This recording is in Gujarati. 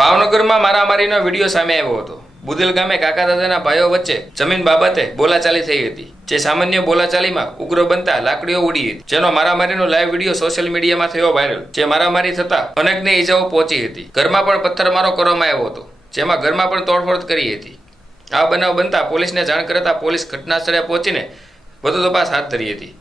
ભાવનગરમાં મારામારીનો વિડીયો સામે આવ્યો હતો। બુદેલ ગામે કાકા દાદાના ભાઈઓ વચ્ચે જમીન બાબતે બોલાચાલી થઈ હતી, જે સામાન્ય બોલાચાલીમાં ઉગ્ર બનતા લાકડીઓ ઉડી હતી, જેનો મારામારીનો લાઈવ વિડીયો સોશિયલ મીડિયામાં થયો વાયરલ। જે મારામારી થતા અનેકને ઈજાઓ પહોંચી હતી। ઘરમાં પણ પથ્થરમારો કરવામાં આવ્યો હતો, જેમાં ઘરમાં પણ તોડફોડ કરી હતી। આ બનાવ બનતા પોલીસને જાણ કરતા પોલીસ ઘટના સ્થળે પહોંચીને વધુ તપાસ હાથ ધરી હતી।